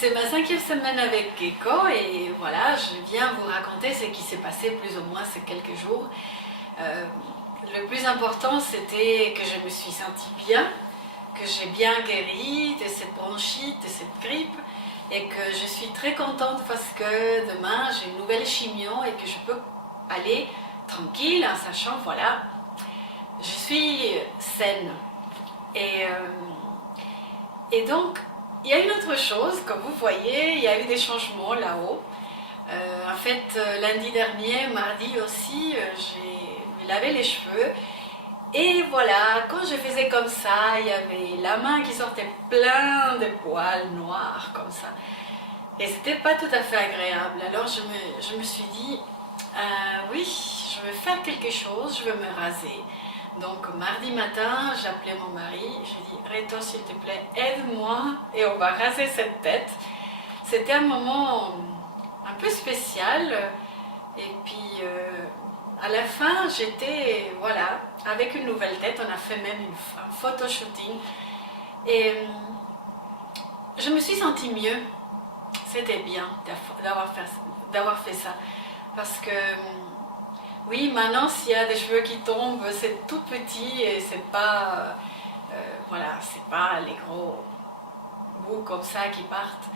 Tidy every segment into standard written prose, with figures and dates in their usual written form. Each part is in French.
C'est ma 5e semaine avec Gecko et voilà, je viens vous raconter ce qui s'est passé plus ou moins ces quelques jours. Le plus important, c'était que je me suis sentie bien, que j'ai bien guéri de cette bronchite, de cette grippe et que je suis très contente parce que demain j'ai une nouvelle chimio et que je peux aller tranquille en sachant, voilà, je suis saine. Et donc, il y a une autre chose, comme vous voyez, il y a eu des changements là-haut. En fait, lundi dernier, mardi aussi, j'ai lavé les cheveux. Et voilà, quand je faisais comme ça, il y avait la main qui sortait plein de poils noirs comme ça. Et c'était pas tout à fait agréable. Alors je me suis dit, oui, je vais faire quelque chose, je vais me raser. Donc mardi matin, j'ai appelé mon mari, j'ai dit « Reto, s'il te plaît, aide-moi et on va raser cette tête ». C'était un moment un peu spécial et puis à la fin, j'étais, voilà, avec une nouvelle tête, on a fait même un photo shooting et je me suis sentie mieux. C'était bien d'avoir fait ça parce que oui, maintenant s'il y a des cheveux qui tombent, c'est tout petit et c'est pas, voilà, c'est pas les gros bouts comme ça qui partent.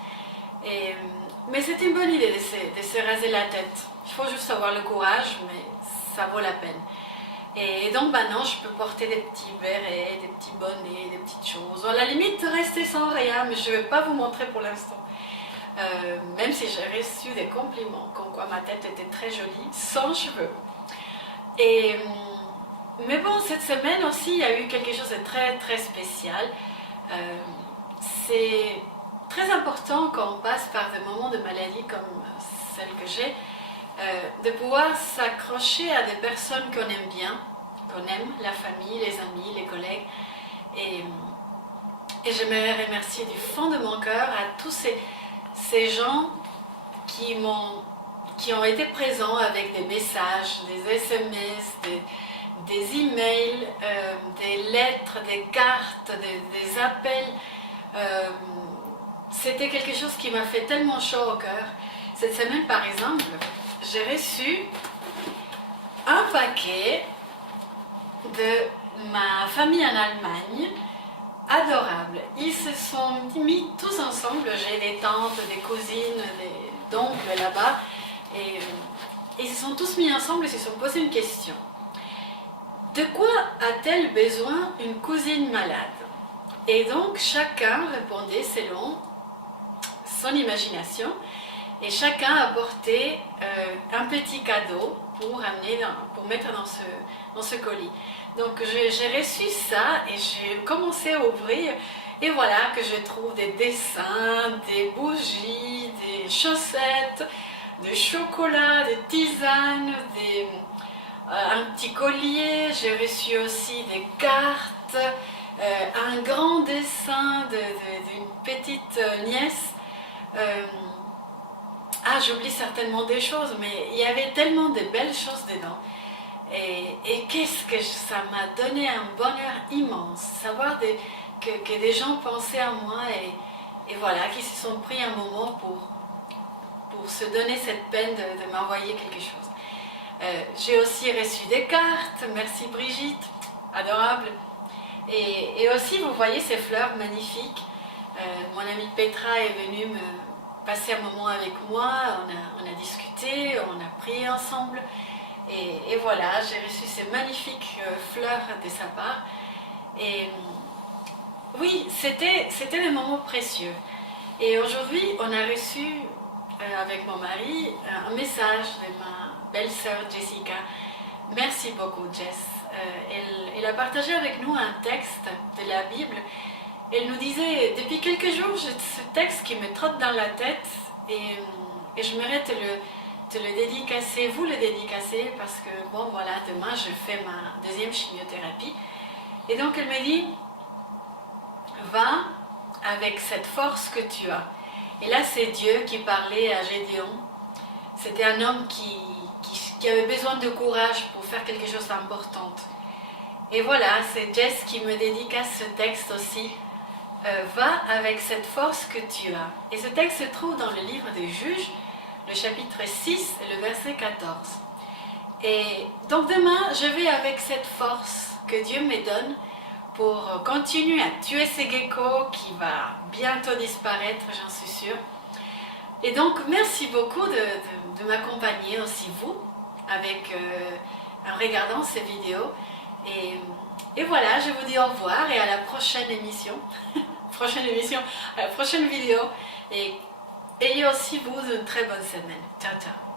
Mais c'était une bonne idée de se raser la tête. Il faut juste avoir le courage, mais ça vaut la peine. Et donc maintenant, je peux porter des petits bérets, des petits bonnets, des petites choses. À la limite, rester sans rien, mais je ne vais pas vous montrer pour l'instant. Même si j'ai reçu des compliments, comme quoi ma tête était très jolie, sans cheveux. Mais bon, cette semaine aussi, il y a eu quelque chose de très très spécial. C'est très important quand on passe par des moments de maladie comme celle que j'ai, de pouvoir s'accrocher à des personnes qu'on aime bien, qu'on aime, la famille, les amis, les collègues. Et j'aimerais remercier du fond de mon cœur à tous ces gens qui ont été présents avec des messages, des SMS, des emails, des lettres, des cartes, des appels. C'était quelque chose qui m'a fait tellement chaud au cœur. Cette semaine, par exemple, j'ai reçu un paquet de ma famille en Allemagne, adorable. Ils se sont mis tous ensemble, j'ai des tantes, des cousines, des oncles là-bas, et ils se sont tous mis ensemble et se sont posé une question. De quoi a-t-elle besoin une cousine malade? Et donc chacun répondait selon son imagination et chacun apportait un petit cadeau pour mettre dans ce colis. Donc j'ai reçu ça et j'ai commencé à ouvrir et voilà que je trouve des dessins, des bougies, des chaussettes, des chocolats, des tisanes, un petit collier. J'ai reçu aussi des cartes, un grand dessin d'une petite nièce. J'oublie certainement des choses, mais il y avait tellement de belles choses dedans. Et qu'est-ce que ça m'a donné un bonheur immense, savoir que des gens pensaient à moi et voilà, qui se sont pris un moment pour se donner cette peine de m'envoyer quelque chose. J'ai aussi reçu des cartes, merci Brigitte, adorable. Et aussi, vous voyez ces fleurs magnifiques. Mon amie Petra est venue me passer un moment avec moi, on a discuté, on a prié ensemble. Et voilà, j'ai reçu ces magnifiques fleurs de sa part. Et oui, c'était des moments précieux. Et aujourd'hui, on a reçu, avec mon mari, un message de ma belle-sœur Jessica. Merci beaucoup, Jess. Elle a partagé avec nous un texte de la Bible. Elle nous disait, depuis quelques jours, j'ai ce texte qui me trotte dans la tête et je m'aimerais te le dédicacer, vous le dédicacer, parce que bon voilà, demain je fais ma deuxième chimiothérapie. Et donc elle me dit, va avec cette force que tu as. Et là c'est Dieu qui parlait à Gédéon. C'était un homme qui avait besoin de courage pour faire quelque chose d'important. Et voilà, c'est Jess qui me dédicace ce texte aussi. va avec cette force que tu as. Et ce texte se trouve dans le livre des Juges, le chapitre 6 et le verset 14. Et donc demain, je vais avec cette force que Dieu me donne pour continuer à tuer ces geckos qui va bientôt disparaître, j'en suis sûre. Et donc, merci beaucoup de m'accompagner aussi vous, avec, en regardant ces vidéos. Et voilà, je vous dis au revoir et à la prochaine émission. À la prochaine vidéo. Et ayez aussi vous une très bonne semaine. Ciao, ciao.